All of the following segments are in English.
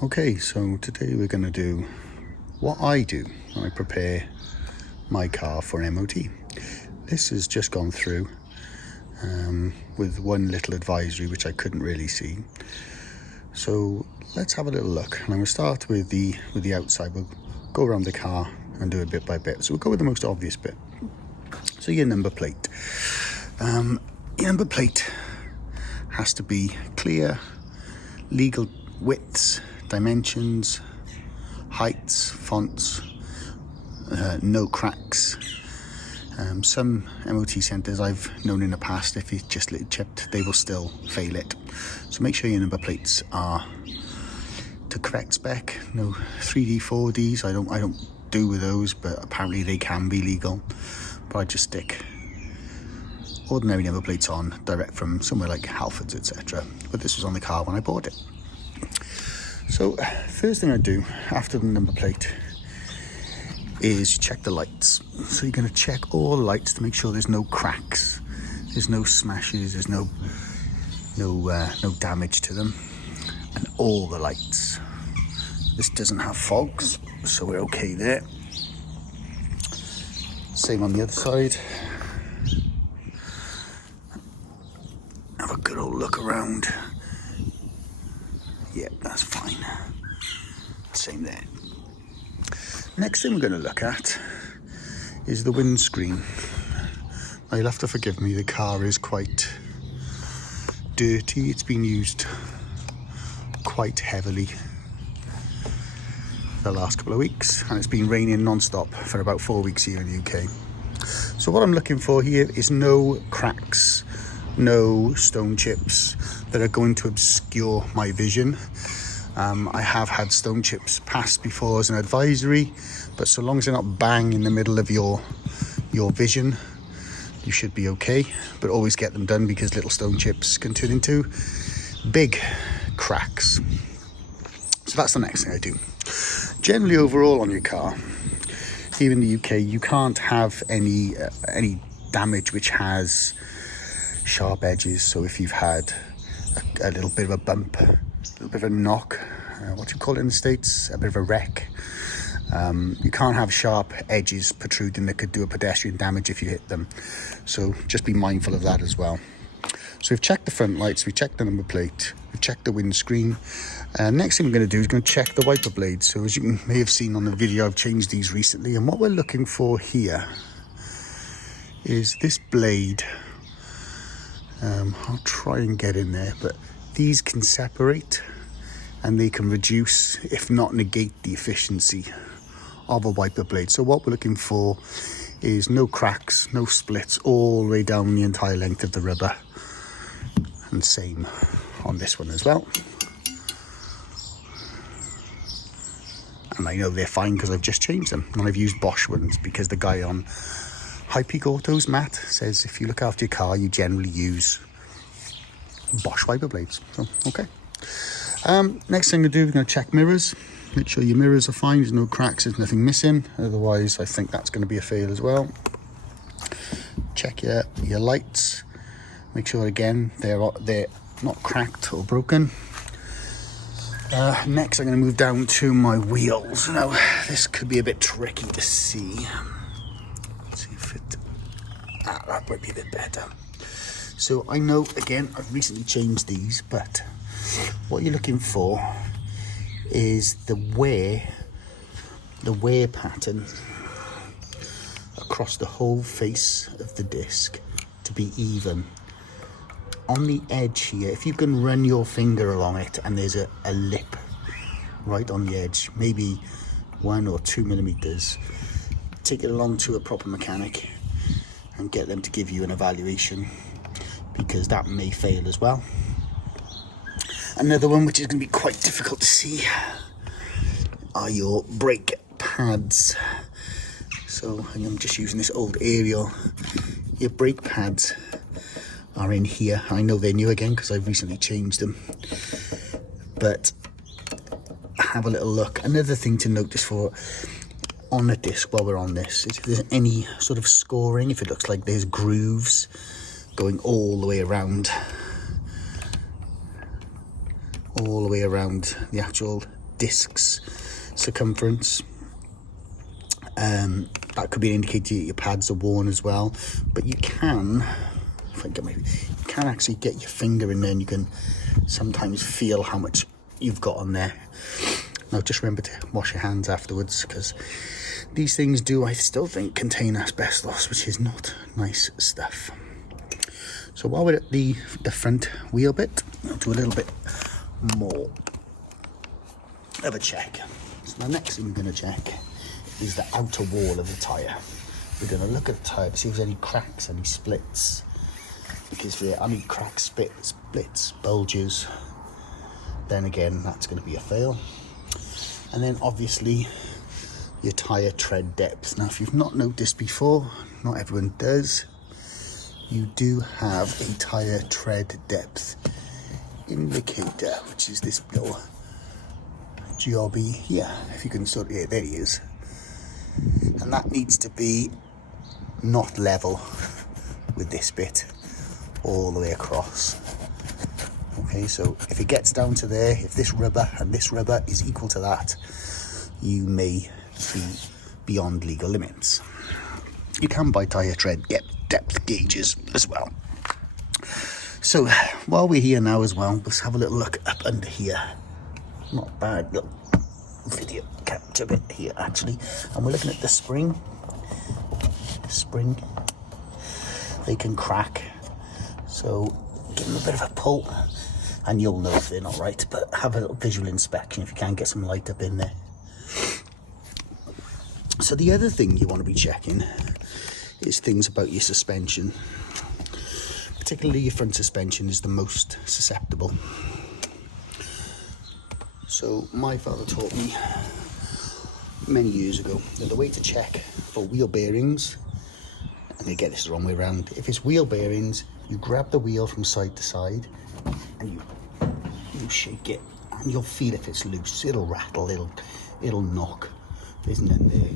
Okay, so today we're going to do what I do when I prepare my car for an MOT. This has just gone through with one little advisory which I couldn't really see. So let's have a little look. And I'm going to start with the outside. We'll go around the car and do it bit by bit. So we'll go with the most obvious bit. So your number plate. Your number plate has to be clear, legal widths, dimensions, heights, fonts, no cracks. Some MOT centres I've known in the past, if it's just little chipped, they will still fail it. So make sure your number plates are to correct spec. No 3D, 4Ds. I don't do with those, but apparently they can be legal. But I just stick ordinary number plates on, direct from somewhere like Halfords, etc. But this was on the car when I bought it. So first thing I do after the number plate is check the lights. So you're going to check all the lights to make sure there's no cracks, there's no smashes, there's no damage to them, and all the lights. This doesn't have fogs, so we're okay there. Same on the other side. Have a good old look around. Yep, that's fine. Same there. Next thing we're going to look at is the windscreen. Now you'll have to forgive me, the car is quite dirty. It's been used quite heavily the last couple of weeks, and it's been raining non-stop for about 4 weeks here in the UK. So what I'm looking for here is no cracks, no stone chips that are going to obscure my vision. I have had stone chips passed before as an advisory, but so long as they're not bang in the middle of your vision, you should be okay. But always get them done, because little stone chips can turn into big cracks. So that's the next thing I do. Generally overall on your car, here in the UK, you can't have any damage which has sharp edges. So if you've had a little bit of a bump, a little bit of a knock, what do you call it in the States? A bit of a wreck. You can't have sharp edges protruding that could do a pedestrian damage if you hit them. So just be mindful of that as well. So we've checked the front lights, we've checked the number plate, we've checked the windscreen. Next thing we're going to do is going to check the wiper blades. So as you may have seen on the video, I've changed these recently. And what we're looking for here is this blade. I'll try and get in there, but these can separate and they can reduce, if not negate, the efficiency of a wiper blade. So what we're looking for is no cracks, no splits all the way down the entire length of the rubber. And same on this one as well. And I know they're fine because I've just changed them. And I've used Bosch ones because the guy on High Peak Autos, Matt, says if you look after your car, you generally use Bosch wiper blades. So, okay. Next thing to do, we're going to check mirrors. Make sure your mirrors are fine, there's no cracks, there's nothing missing. Otherwise, I think that's going to be a fail as well. Check your lights. Make sure, again, they're not cracked or broken. Next, I'm going to move down to my wheels. Now, this could be a bit tricky to see. Let's see if that might be a bit better. So I know, again, I've recently changed these, but what you're looking for is the wear pattern across the whole face of the disc to be even. On the edge here, if you can run your finger along it and there's a lip right on the edge, maybe 1 or 2 millimeters, take it along to a proper mechanic and get them to give you an evaluation, because that may fail as well. Another one which is going to be quite difficult to see are your brake pads. So I'm just using this old aerial. Your brake pads are in here. I know they're new again because I've recently changed them, but have a little look. Another thing to notice for on the disc while we're on this is if there's any sort of scoring, if it looks like there's grooves going all the way around the actual disc's circumference. That could be an indicator that your pads are worn as well, but you can, you can actually get your finger in there and you can sometimes feel how much you've got on there. Now just remember to wash your hands afterwards, because these things do, I still think, contain asbestos, which is not nice stuff. So while we're at the front wheel bit, I'll do a little bit more of a check. So the next thing we're going to check is the outer wall of the tyre. We're going to look at the tyre to see if there's any cracks, any splits. Because if there are any cracks, splits, bulges, then again, that's going to be a fail. And then obviously your tyre tread depth. Now, if you've not noticed before, not everyone does, you do have a tyre tread depth indicator, which is this little jobby here. If you can sort of, yeah, there he is. And that needs to be not level with this bit all the way across. Okay, so if it gets down to there, if this rubber and this rubber is equal to that, you may be beyond legal limits. You can buy tyre tread depth gauges as well. So while we're here now as well, let's have a little look up under here. Not bad, look. Video capture bit here actually, and we're looking at the spring. They can crack, so give them a bit of a pull and you'll know if they're not right, but have a little visual inspection if you can, get some light up in there. So the other thing you want to be checking is things about your suspension. Particularly your front suspension is the most susceptible. So my father taught me many years ago that the way to check for wheel bearings, and they get this the wrong way around, if it's wheel bearings, you grab the wheel from side to side and you shake it, and you'll feel if it's loose. It'll rattle, it'll knock, isn't it there?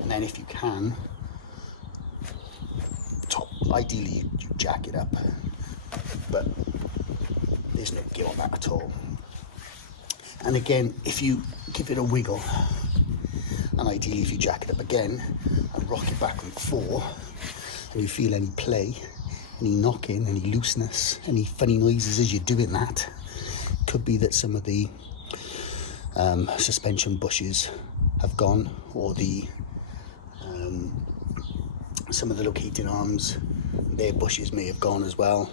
And then if you can, ideally you jack it up, but there's no give on that at all. And again, if you give it a wiggle, and ideally if you jack it up again and rock it back and forth, and you feel any play, any knocking, any looseness, any funny noises as you're doing that, could be that some of the suspension bushes have gone, or the some of the locating arms, their bushes may have gone as well.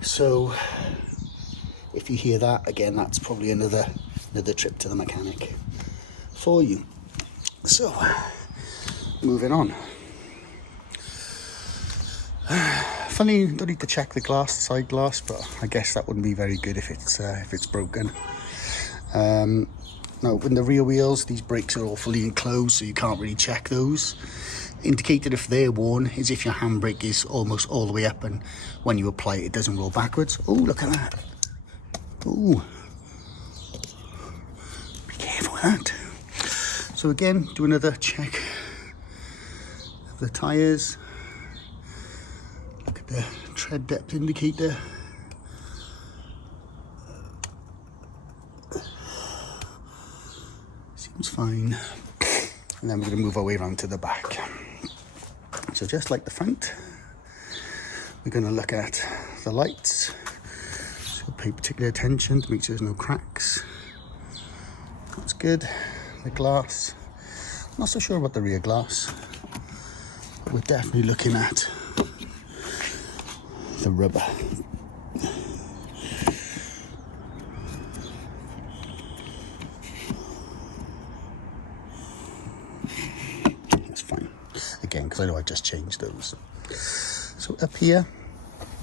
So if you hear that, again, that's probably another trip to the mechanic for you. So, moving on. Funny, you don't need to check the glass, the side glass, but I guess that wouldn't be very good if it's broken. Now, in the rear wheels, these brakes are all fully enclosed, so you can't really check those. Indicated if they're worn is if your handbrake is almost all the way up, and when you apply it, it doesn't roll backwards. Oh, look at that. Ooh, be careful with that. So again, do another check of the tyres. Look at the tread depth indicator. Seems fine. And then we're going to move our way around to the back. So just like the front, we're going to look at the lights. So pay particular attention to make sure there's no cracks. That's good. The glass, not so sure about the rear glass, but we're definitely looking at the rubber. That's fine. Again, because I know I just changed those. So up here,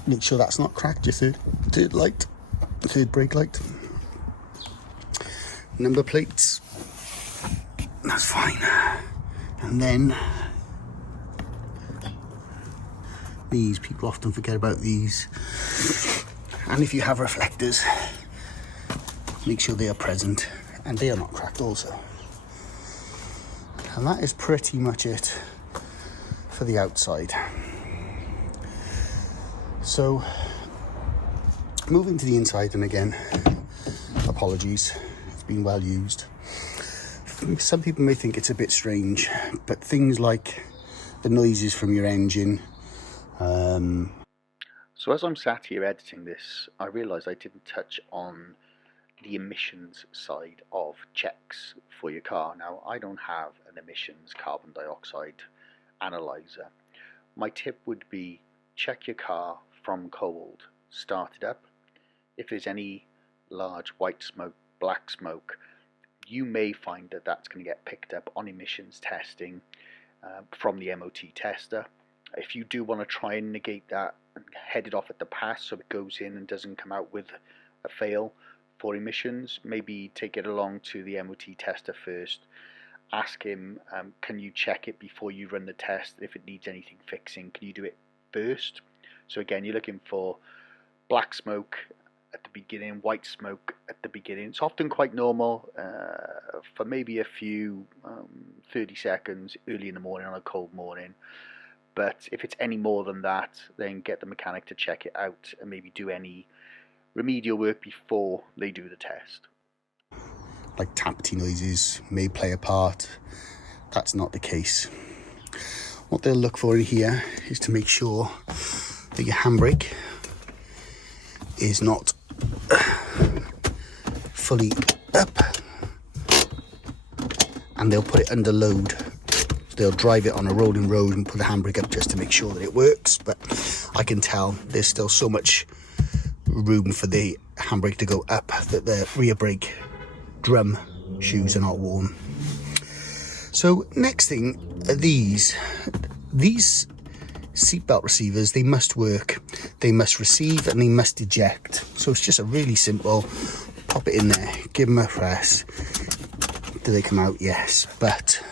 make sure that's not cracked, your third light, third brake light. Number plates, that's fine. And then these, people often forget about these. And if you have reflectors, make sure they are present and they are not cracked also. And that is pretty much it for the outside. So moving to the inside, and again, apologies, been well used. Some people may think it's a bit strange, but things like the noises from your engine. So as I'm sat here editing this, I realised I didn't touch on the emissions side of checks for your car. Now, I don't have an emissions carbon dioxide analyzer. My tip would be check your car from cold, start it up. If there's any large white smoke, black smoke, you may find that that's going to get picked up on emissions testing from the M.O.T tester. If you do want to try and negate that and head it off at the pass so it goes in and doesn't come out with a fail for emissions, maybe take it along to the M.O.T tester first. Ask him, can you check it before you run the test? If it needs anything fixing, can you do it first? So again, you're looking for black smoke at the beginning, white smoke at the beginning. It's often quite normal for maybe a few 30 seconds early in the morning on a cold morning. But if it's any more than that, then get the mechanic to check it out and maybe do any remedial work before they do the test. Like tappity noises may play a part. That's not the case. What they'll look for in here is to make sure that your handbrake is not fully up, and they'll put it under load. They'll drive it on a rolling road and put the handbrake up just to make sure that it works, but I can tell there's still so much room for the handbrake to go up that the rear brake drum shoes are not worn. So next thing are these seatbelt receivers. They must work, they must receive, and they must eject. So it's just a really simple, pop it in there, give them a press. Do they come out? Yes. But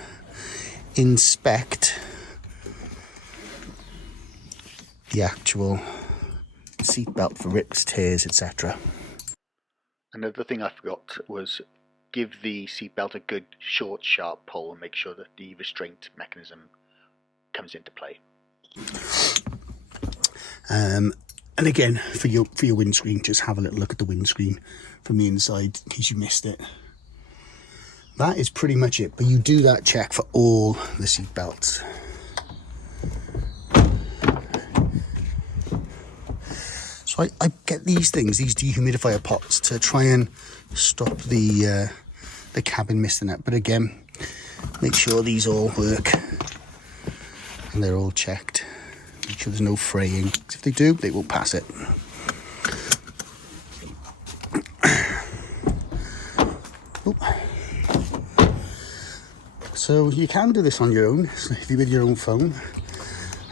inspect the actual seatbelt for rips, tears, etc. Another thing I forgot was give the seatbelt a good short sharp pull and make sure that the restraint mechanism comes into play. And again, for your windscreen, just have a little look at the windscreen from the inside in case you missed it. That is pretty much it, but you do that check for all the seat belts. So I get these things, these dehumidifier pots, to try and stop the cabin misting up. But again, make sure these all work and they're all checked. Make sure there's no fraying. If they do, they will pass it. So you can do this on your own, so if you're with your own phone.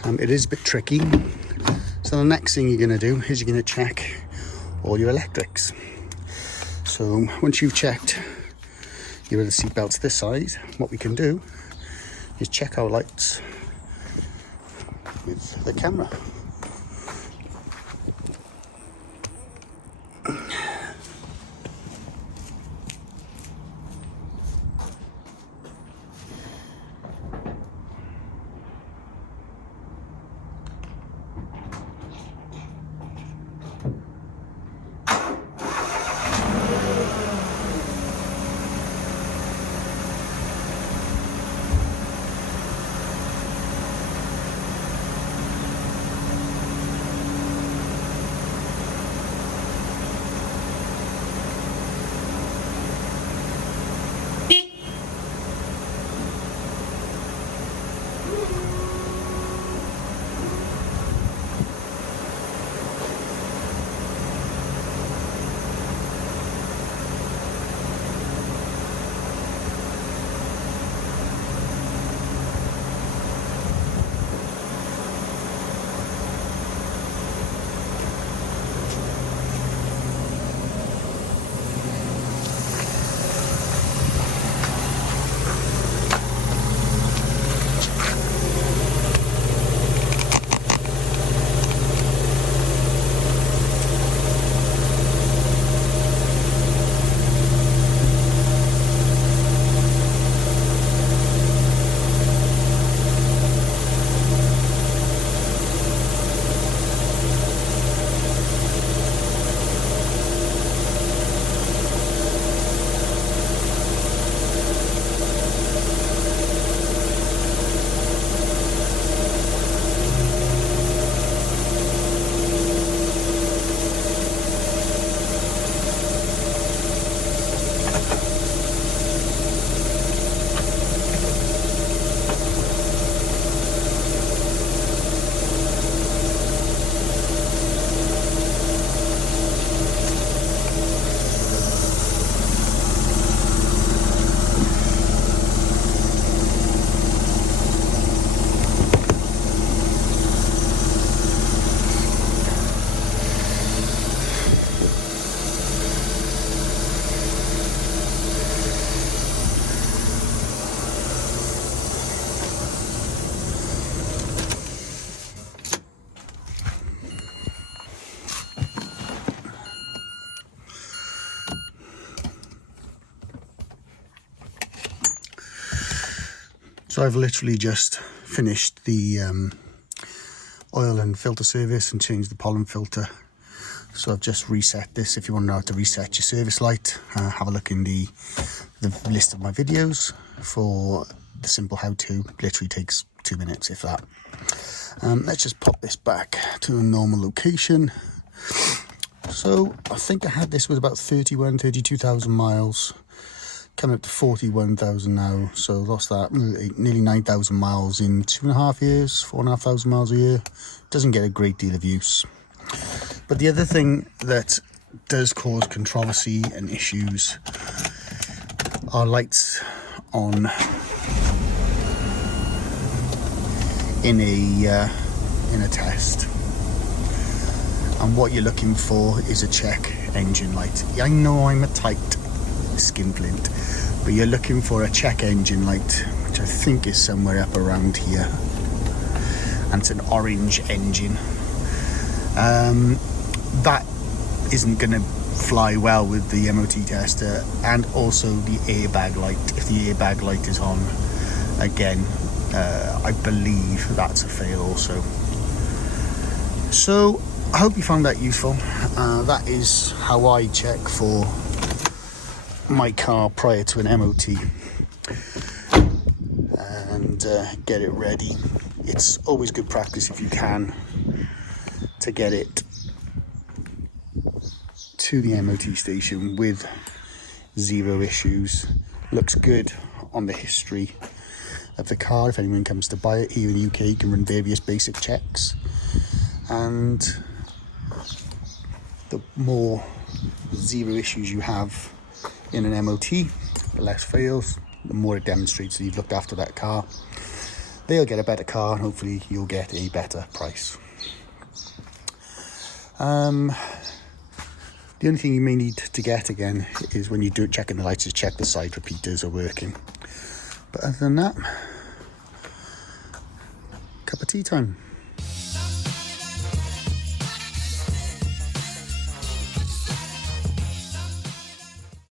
It is a bit tricky. So the next thing you're going to do is you're going to check all your electrics. So once you've checked your other seat belts this size, what we can do is check our lights with the camera. So I've literally just finished the oil and filter service and changed the pollen filter. So I've just reset this. If you want to know how to reset your service light, have a look in the list of my videos for the simple how-to. Literally takes 2 minutes, if that. Let's just pop this back to a normal location. So I think I had this with about 32,000 miles, coming up to 41,000 now. So lost that, nearly 9,000 miles in 2.5 years, 4,500 miles a year. Doesn't get a great deal of use. But the other thing that does cause controversy and issues are lights on in a test. And what you're looking for is a check engine light. I know I'm a tight skinflint, but you're looking for a check engine light, which I think is somewhere up around here. And it's an orange engine. That isn't going to fly well with the M.O.T tester, and also the airbag light. If the airbag light is on, again, I believe that's a fail also. So I hope you found that useful. That is how I check for my car prior to an M.O.T and get it ready. It's always good practice, if you can, to get it to the M.O.T station with 0 issues. Looks good on the history of the car. If anyone comes to buy it here in the UK, you can run various basic checks, and the more 0 issues you have in an M.O.T, the less fails, the more it demonstrates that you've looked after that car. They'll get a better car, and hopefully you'll get a better price. The only thing you may need to get again is, when you do checking the lights, is check the side repeaters are working. But other than that, cup of tea time.